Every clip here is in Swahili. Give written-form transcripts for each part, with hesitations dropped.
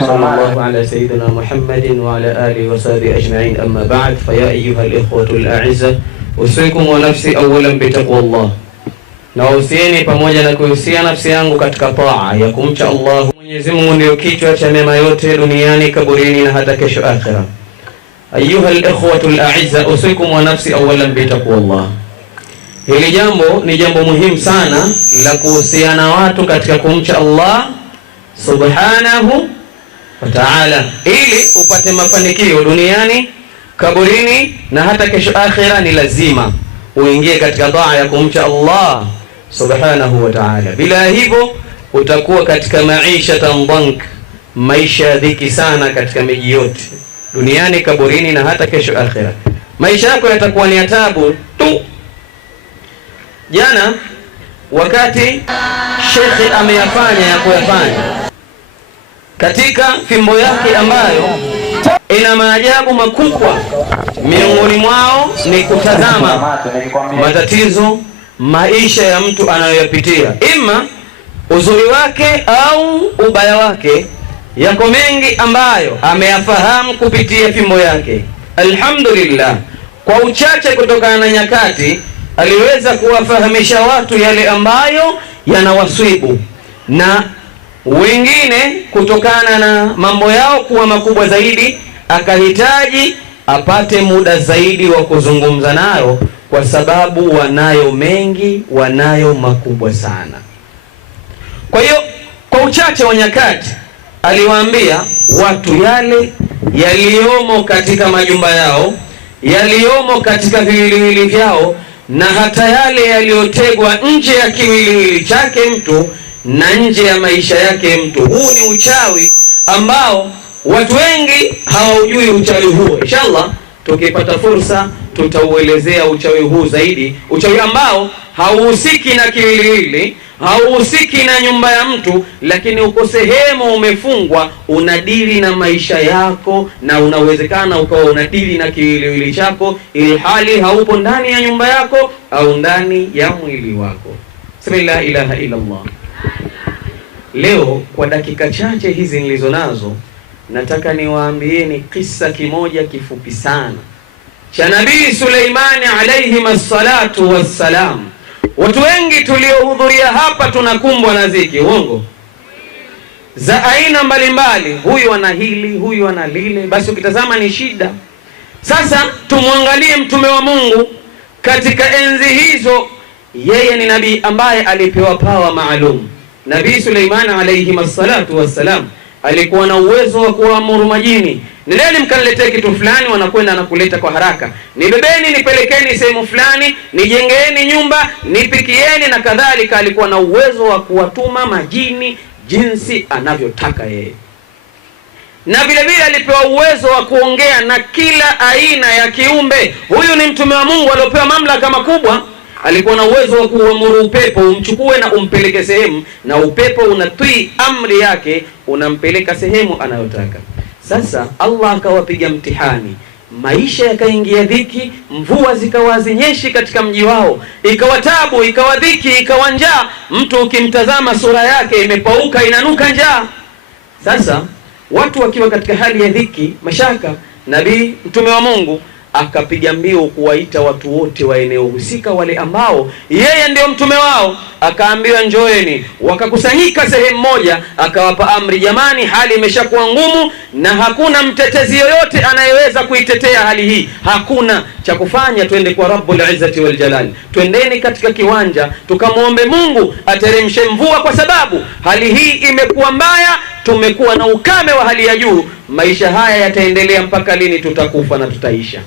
صلى الله على سيدنا محمد وعلى آله وصحبه أجمعين. أما بعد، فيا أيها الإخوة الأعزة، أوصيكم ونفسي أولا بتقوى الله. Na usieni pamoja na kuhusia nafsi yangu katika taa ya kumcha Allah. Mwenyezi Mungu ndio kichwa cha mema yote duniani, kaburini na hata kesho akhera. Ayuha al-ikhwatu al-a'izza, usikum wa nafsi awalan bi taqwallah. Hili jambo ni jambo muhimu sana la kuhusiana watu katika kumcha Allah subhanahu wa ta'ala, ili upate mafanikio duniani, kaburini na hata kesho akhera. Ni lazima uingie katika taa ya kumcha Allah subhanahu wa ta'ala. Bila hivyo utakuwa katika maisha tanbank, maisha dhiki sana katika miji yote duniani, kaburini na hata kesho akhera. Maisha yako yatakuwa ni taabu tu. Jana wakati Sheikh ameyafanya ya kuyafanya katika fimbo yake ambayo ina maajabu makubwa, miongoni mwao ni kutazama matatizo maisha ya mtu anayoyapitia, ima uzuri wake au ubaya wake. Yako mengi ambayo ameyafahamu kupitia fimbo yake. Alhamdulillah, kwa uchache kutokana na nyakati aliweza kuwafahamisha watu yale ambayo yanawasibu, na wengine kutokana na mambo yao kuwa makubwa zaidi akahitaji apate muda zaidi wa kuzungumza nayo, kwa sababu wanayo mengi, wanayo makubwa sana. Kwa hiyo kwa uchache wa nyakati aliwaambia watu yale yaliyomo katika majumba yao, yaliyomo katika viwiliwili vyao, na hata yale yaliyotegwa nje ya kiwiliwili chake mtu na nje ya maisha yake mtu. Huu ni uchawi ambao watu wengi hawaujui uchawi huo. Inshallah tukipata fursa tutauelezea uchawi huu zaidi, uchawi ambao hauhusiki na kiwiliwili, hauhusiki na nyumba ya mtu, lakini uko sehemu umefungwa, unadili na maisha yako, na unawezekana ukawa unadili na kiwiliwili chako ilhali haupo ndani ya nyumba yako au ndani ya mwili wako. Bismillah, ilaha illa Allah. Leo kwa dakika chache hizi nilizo nazo, nataka niwaambieni kisa kimoja kifupi sana cha Nabii Suleimani alayhi as-salatu wassalam. Watu wengi tuliohudhuria hapa tunakumbwa na dhiki, uongo, za aina mbalimbali. Huyu ana hili, huyu ana lile, basi ukitazama ni shida. Sasa tumwangalie mtume wa Mungu katika enzi hizo. Yeye ni nabii ambaye alipewa pawa maalum. Nabii Suleiman alayhi as-salatu wassalam alikuwa na uwezo wa kuamuru majini, nendeni mkaniletee kitu fulani, wanakwenda na kuleta kwa haraka. Nibebeni, nipelekeni sehemu fulani, nijengeeni nyumba, nipikieni na kadhalika. Alikuwa na uwezo wa kuwatuma majini jinsi anavyotaka yeye, na vile vile alipewa uwezo wa kuongea na kila aina ya kiumbe. Huyu ni mtume wa Mungu aliopewa mamlaka makubwa. Alikuwa na uwezo wa kuamuru upepo umchukue na umpeleke sehemu, na upepo unatii amri yake, unampeleka sehemu anayotaka. Sasa Allah akawapiga mtihani, maisha yakaingia dhiki, mvua zikawa zinyeshi katika mji wao, ikawa tabu, ikawa dhiki, ikawa njaa. Mtu ukimtazama sura yake imepauka, inanuka njaa. Sasa watu wakiwa katika hali ya dhiki, mashaka, nabii mtume wa Mungu akapiga mbio kuwaita watu wote wa eneo husika, wale ambao yeye ndio mtume wao. Akaambiwa njoeni, wakakusanyika sehemu moja, akawapa amri, jamani, hali imeshakuwa ngumu na hakuna mtetezi yoyote anayeweza kuitetea hali hii. Hakuna cha kufanya, twende kwa Rabbul Izzati wal Jalal. Twendeni katika kiwanja tukamwombe Mungu ateremshe mvua, kwa sababu hali hii imekuwa mbaya, tumekuwa na ukame wa hali ya juu. Maisha haya yataendelea mpaka lini? Tutakufa na tutaisha.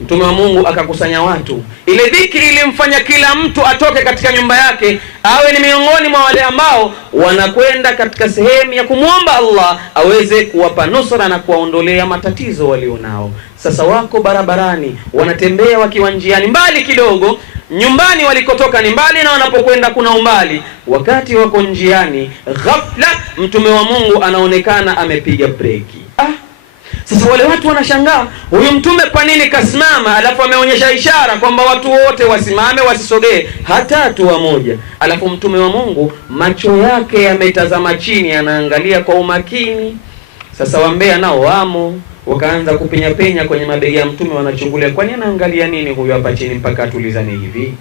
Mtume wa Mungu akakusanya watu. Ile dhiki ilimfanya kila mtu atoke katika nyumba yake, awe ni miongoni mwa wale ambao wanakwenda katika sehemu ya kumwomba Allah aweze kuwapa nusra na kuwaondolea matatizo walionao. Sasa wako barabarani, wanatembea wakiwa njiani, mbali kidogo, nyumbani walikotoka ni mbali na wanapokwenda kuna umbali. Wakati wako njiani, ghafla mtume wa Mungu anaonekana amepiga breki. Sasa wale watu wanashangaa, huyu mtume kwa nini kasimama, alafu ameonyesha ishara kwamba watu wote wasimame wasisogee hata hatua moja, alafu mtume wa Mungu macho yake yametazama chini, anaangalia kwa umakini. Sasa wambea nao wamo, wakaanza kupenya penya kwenye mabegi ya mtume, wanachungulia kwani anaangalia nini huyu hapa chini mpaka atulizane hivi.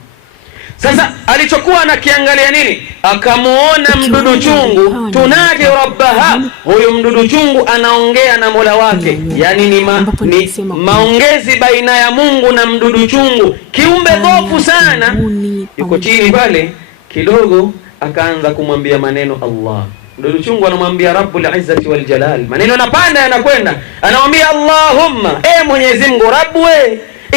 Sasa alichokuwa anakiangalia nini? Akamuona mdudu chungu, tunadi rabbaha. Huyu mdudu chungu anaongea na Mola wake, yani ni maongezi baina ya Mungu na mdudu chungu, kiumbe dhofu sana, yuko chini pale. Kidogo akaanza kumwambia maneno Allah. Mdudu chungu anamwambia Rabbul Izzati wal Jalal, maneno yanapanda yanakwenda, anamwambia Allahumma, Mwenyezi Mungu, Rabbu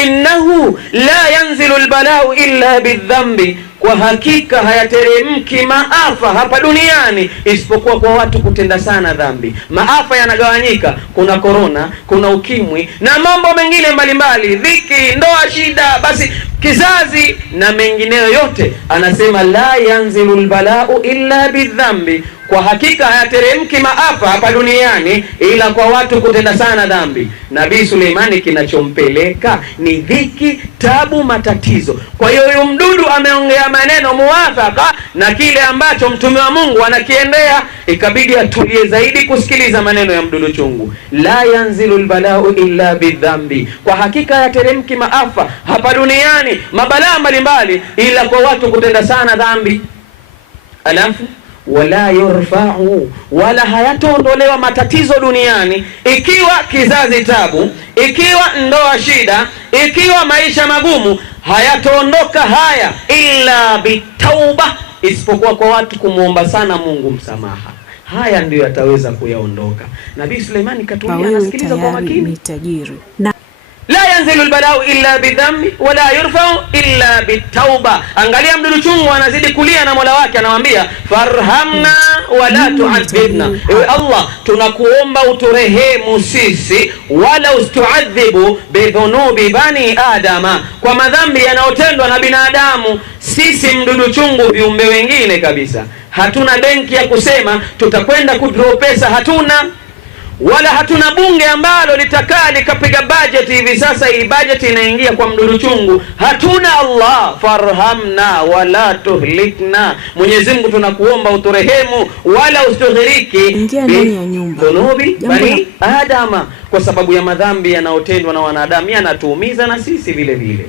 innahu la yanzilu albalau illa bidhambi, kwa hakika hayateremki maafa hapa duniani isipokuwa kwa watu kutenda sana dhambi. Maafa yanagawanyika, kuna korona, kuna ukimwi na mambo mengine mbalimbali, dhiki, ndoa, shida, basi kizazi na mengineyo yote. Anasema la yanzilu albalau illa bidhambi, kwa hakika hayateremki maafa hapa duniani ila kwa watu kutenda sana dhambi. Nabii Suleimani kinachompeleka ni dhiki, tabu, matatizo. Kwa hiyo huyu mdudu ameongea maneno muafaka na kile ambacho mtume wa Mungu anakiendea, ikabidi atulie zaidi kusikiliza maneno ya mdudu chungu. La yanzilu albalau illa bidhambi, kwa hakika hayateremki maafa hapa duniani, mabalaa mbalimbali, ila kwa watu kutenda sana dhambi. Alafu wala yurfa'u, wala hayataondolewa matatizo duniani, ikiwa kizazi tabu, ikiwa ndoa shida, ikiwa maisha magumu, hayataondoka haya illa bitauba, isipokuwa kwa watu kumuomba sana Mungu msamaha. Haya ndio yataweza kuyaondoka. Nabii Suleimani katulia, anasikiliza kwa makini. La yanzilu albalau illa bidhambi wala yurfa'u illa bitauba. Angalia mdudu chungu anazidi kulia na Mola wake, anamwambia farhamna wala tu'adhibna, ewe Allah tunakuomba uturehemu sisi, wala usituadhibu bidhunubi bani adama, kwa madhambi yanayotendwa na binadamu. Sisi mdudu chungu viumbe wengine kabisa, hatuna benki ya kusema tutakwenda kudraw pesa, hatuna, wala hatuna bunge ambalo litakaa likapiga budget hivi sasa hii budget inaingia kwa mdudu chungu, hatuna. Allah farhamna wala tuhlikna, Mwenyezi Mungu tunakuomba uturehemu wala usitughiriki dhunubi bani adama, kwa sababu ya madhambi yanayotendwa na wanadamu yanatuumiza na sisi vile vile.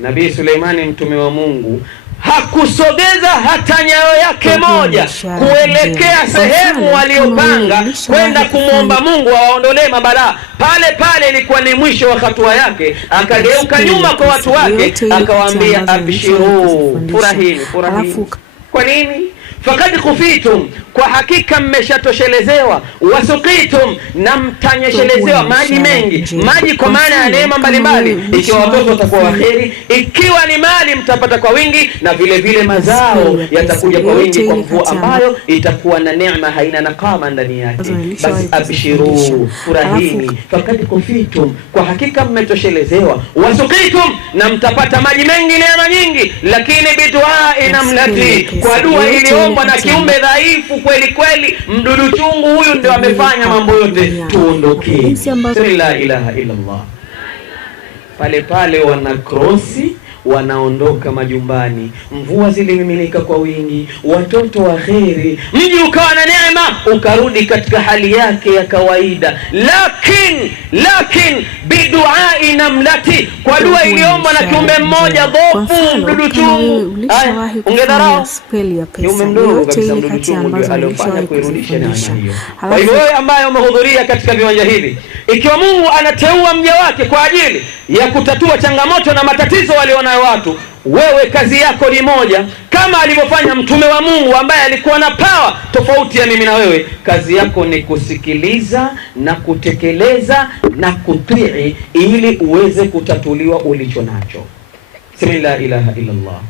Nabii Suleimani mtume wa Mungu hakusogeza hata nyayo yake moja kuelekea sehemu waliopanga kwenda kumwomba Mungu awaondolee mabalaa. Pale pale ilikuwa ni mwisho wa hatua yake, akageuka nyuma kwa watu wake, akawaambia abshiru, furahini, furahini. Kwa nini? Fakad kufitum, kwa hakika mmeshatoshelezewa, wasuqitum, na mtanyeshelezewa maji mengi. Maji kwa maana ya neema mbalimbali, ikiwa watoto watakuwa waheri, ikiwa ni mali mtapata kwa wingi, na vile vile mazao yatakuja kwa wingi kwa mvua ambayo itakuwa na neema, haina nakama ndani yake. Basi abshiru, furahini. Fakad kufitum, kwa hakika mmetoshelezewa, wasuqitum, na mtapata maji mengi, neema nyingi. Lakini bidua inamlati, kwa dua iliombwa na kiumbe dhaifu kweli kweli, mdudu chungu huyu ndio amefanya mambo yote. Tuondoke, la ilaha illa Allah. Pale pale wana krosi, wanaondoka majumbani, mvua zilimiminika kwa wingi, watoto wa kheri, mji ukawa na neema, ukarudi katika hali yake ya kawaida. Lakin biduai namlati, kwa dua iliombwa na kiumbe mmoja dhofu, mdudu chungu. Ungedharau kiumbe mdogo kabisa, mdudu chungu ndio aliyofanya kuirudisha neema hiyo. Kwa hivyo wewe ambaye umehudhuria katika viwanja hivi, ikiwa Mungu anateua mja wake kwa ajili ya kutatua changamoto na matatizo walionayo watu, wewe kazi yako ni moja, kama alivyofanya mtume wa Mungu ambaye alikuwa na power tofauti ya mimi na wewe. Kazi yako ni kusikiliza na kutekeleza na kutii, ili uweze kutatuliwa ulicho nacho. Sema la ilaha illa Allah.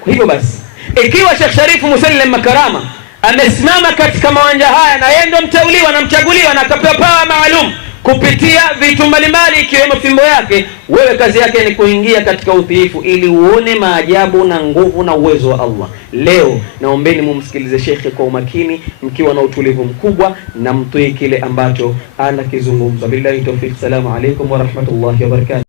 Kwa hivyo basi, ikiwa Sheikh Sharifu Musallim Makarama amesimama katika mawanja haya, na yeye ndo mteuliwa na mchaguliwa na akapewa power maalum kupitia vitu mbalimbali ikiwemo fimbo yake, wewe kazi yake ni kuingia katika utiifu ili uone maajabu na nguvu na uwezo wa Allah. Leo naombeni mumsikilize shekhe kwa umakini, mkiwa na utulivu mkubwa, na mtoi kile ambacho anakizungumza. Billahi tawfik. Salamu alaykum wa rahmatullahi wa barakatuh.